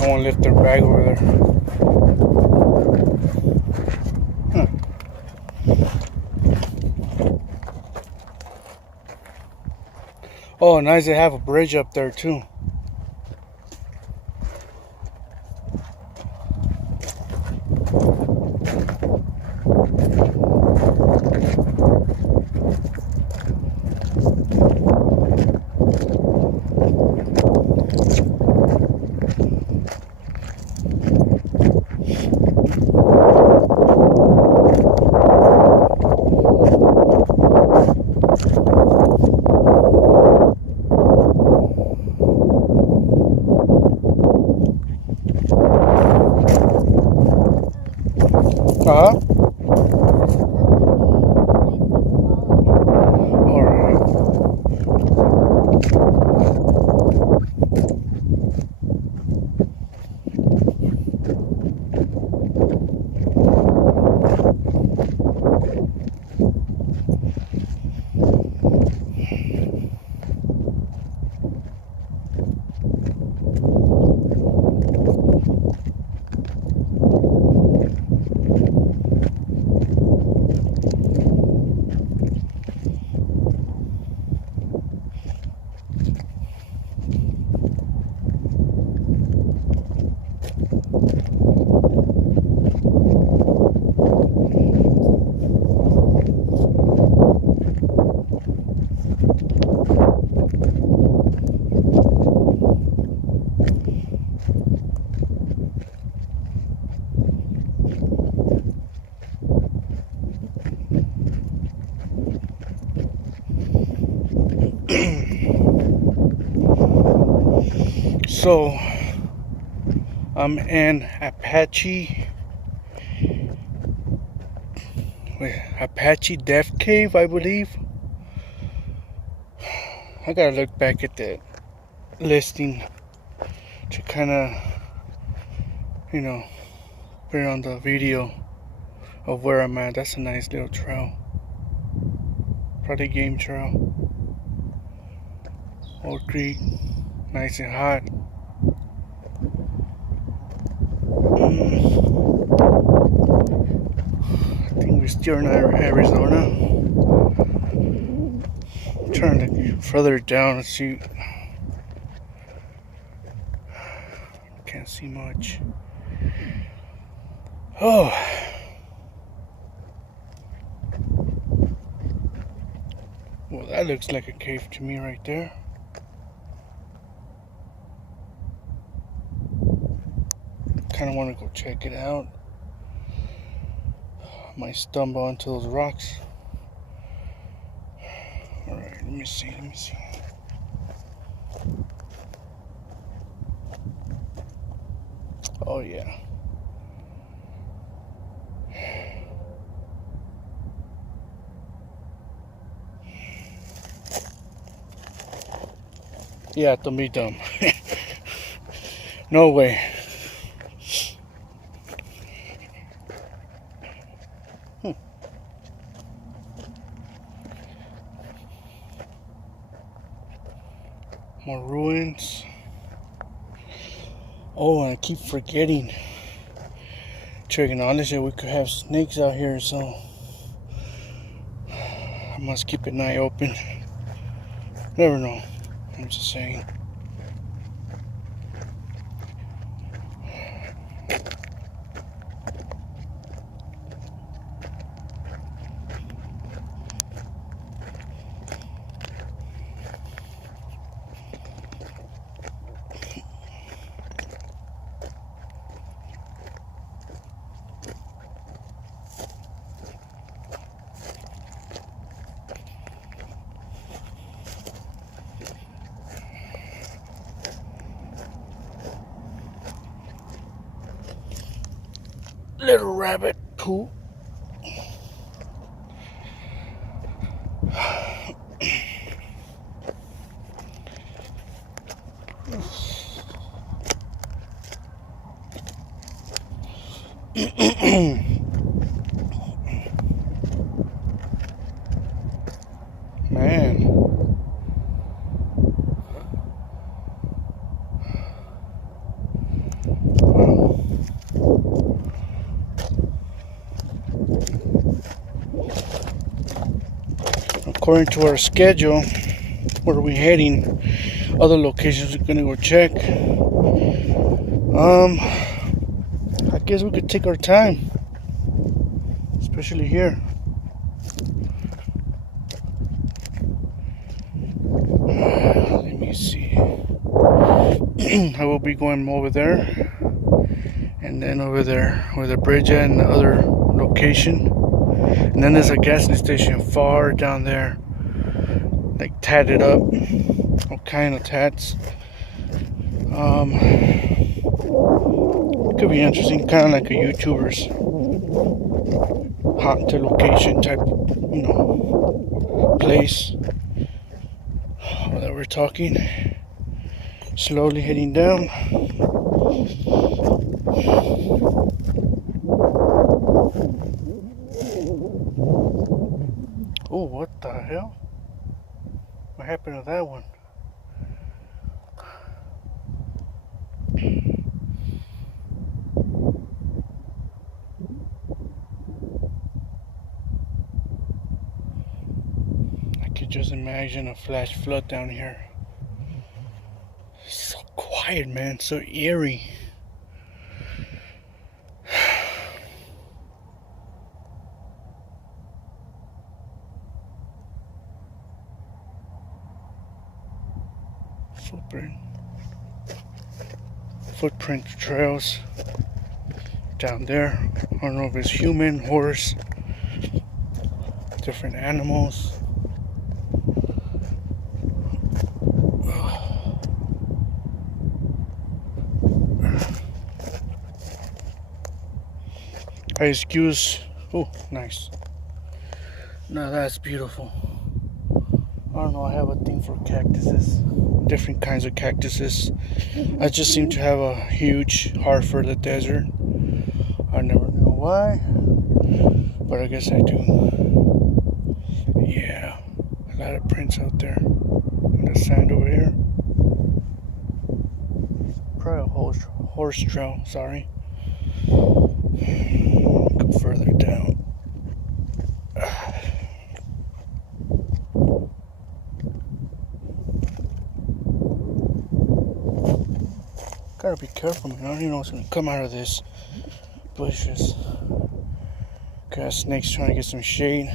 I won't lift their bag over there. Oh, nice, they have a bridge up there too. Uh-huh. So, I'm in Apache Death Cave, I believe. I gotta look back at the listing to kind of, you know, put it on the video of where I'm at. That's a nice little trail. Probably game trail. Old Creek, nice and hot. I think we're still in Arizona. I'm trying to look further down and see. Can't see much. Oh. Well, that looks like a cave to me right there. Kind of want to go check it out. Might stumble onto those rocks. Alright, let me see. Oh yeah. Yeah, don't be dumb. No way. More ruins. Oh, and I keep forgetting to acknowledge that we could have snakes out here, so I must keep an eye open. Never know. I'm just saying. Little rabbit poop. Man. according to our schedule, where we're heading, other locations we're gonna go check. I guess we could take our time, especially here. Let me see. I will be going over there, and then over there where the bridge at, and the other location. And then there's a gas station far down there, like tatted up, all kind of tats. Could be interesting, kind of like a YouTuber's haunted location type, place. That we're talking, slowly heading down. Oh, what the hell? What happened to that one? I could just imagine a flash flood down here. So quiet, man, so eerie. Footprint trails down there. I don't know if it's human, horse, different animals. I excuse. Oh, nice. Now that's beautiful. I don't know, I have a thing for cactuses, different kinds of cactuses. I just seem to have a huge heart for the desert. I never know why, but I guess I do. Yeah, a lot of prints out there on the sand over here. Probably a horse trail, sorry. Go further down. Gotta be careful, man. I don't even know what's gonna come out of this bushes. Got snakes trying to get some shade.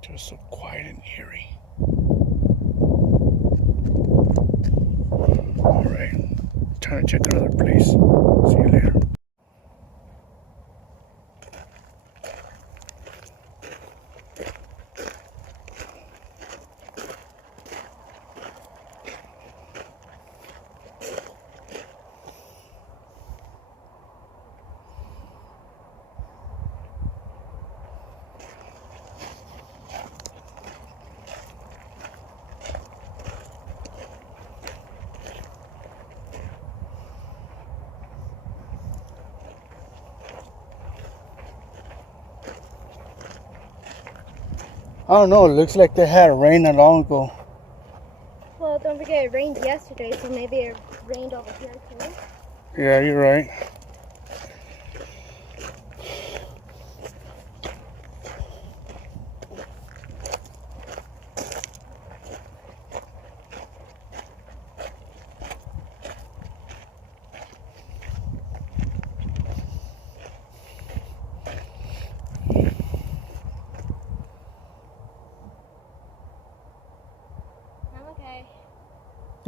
Just so quiet and eerie. Alright, trying to check another place. See you later. I don't know, it looks like they had rain not long ago. Well, don't forget it rained yesterday, so maybe it rained over here too. Yeah, you're right.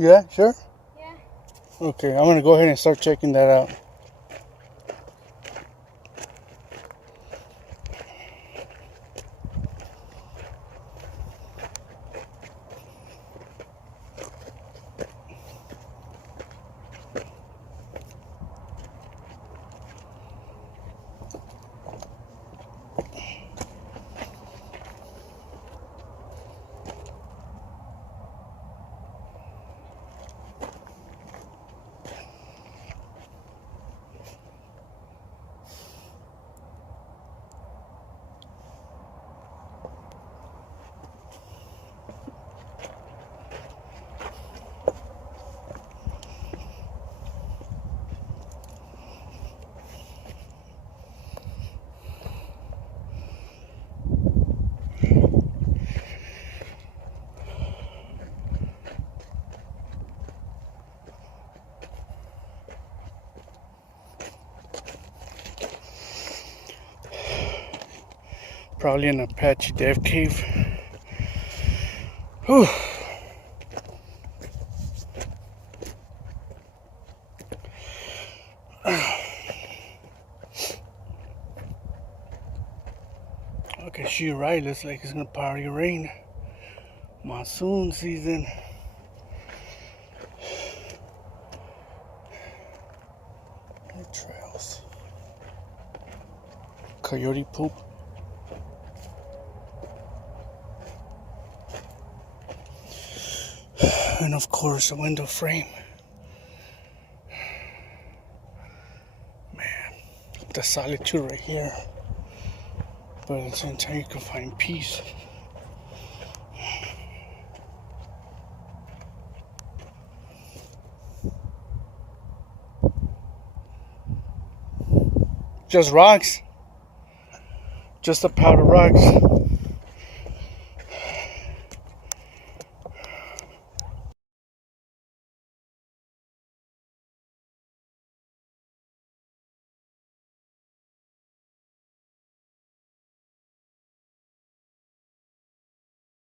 Yeah, sure? Yeah. Okay, I'm gonna go ahead and start checking that out. Probably an Apache dev cave. Whew. Okay, she's right. Looks like it's gonna probably rain. Monsoon season. Trails. Coyote poop. And of course, a window frame. Man, the solitude right here. But at the same time, you can find peace. Just rocks. Just a pile of rocks.